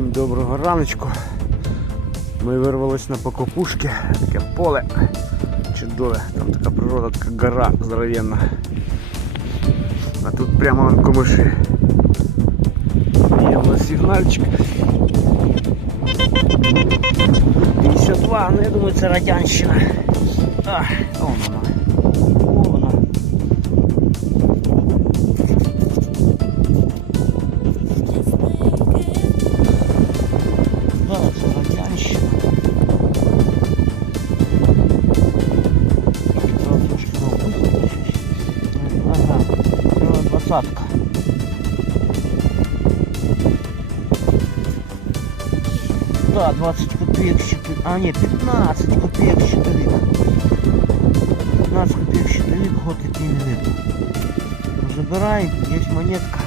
Всім доброго раночку. Ми вирвались на Покопушки, таке поле чудове, там така природа, така гора здоровенна. А тут прямо на комиші. Є в нас сигнальчик. 52, ну я думаю, це радянщина. А, вон вона. Двадцатка. Да, 20 копеек щитовик. А, нет, 15 копеек щитовик. 15 копеек щитовик, год який не видно. Забираємо, є монетка.